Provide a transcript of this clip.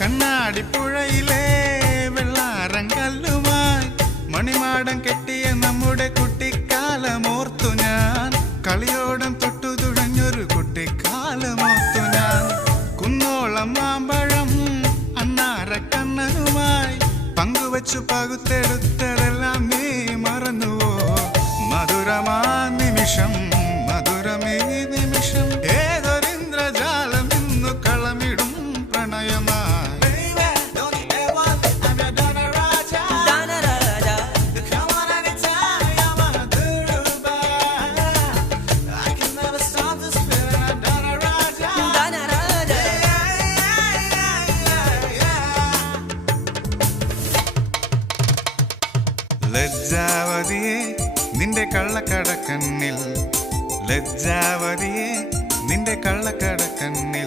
കണ്ണാടിപ്പുഴയിലെ വെള്ളാരങ്കല്ലുമായി മണിമാടം കെട്ടിയ നമ്മുടെ കുട്ടിക്കാലമോർത്തു ഞാൻ. കളിയോടം തൊട്ടു തുഴഞ്ഞൊരു കുട്ടിക്കാലമോർത്തു ഞാൻ. കുന്നോളം മാമ്പഴം അണ്ണാരക്കണ്ണനുമായി പങ്കുവച്ചു പകുത്തെടുത്തതെല്ലാം നീ മറന്നുവോ? മധുരമാ നിമിഷം, മധുരമേ നിമിഷം, ഏതൊരിന്ദ്രജാലം ഇന്നു കളമിടും പ്രണയമായി. ലജ്ജാവതിയെ നിന്റെ കള്ളക്കടക്കണ്ണിൽ, ലജ്ജാവതിയെ നിന്റെ കള്ളക്കടക്കണ്ണിൽ